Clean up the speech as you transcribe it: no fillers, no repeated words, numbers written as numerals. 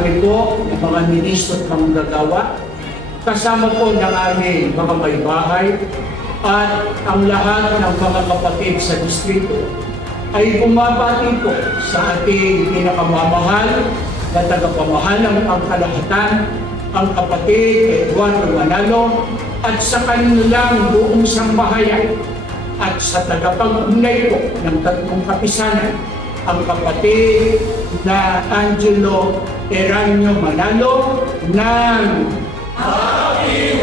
kami po ng mga ministro at manggagawa, kasama po ng aming mga may bahay, at ang lahat ng mga kapatid sa distrito ay bumabati po sa ating pinakamamahal na tagapamahalang ang kalahatan, ang kapatid Eduardo Manalo, at sa kanilang buong sambahayan, at sa tagapag-unay po ng tatlong kapisanan, ang kapatid na Angelo Eranio Manalo ng Happy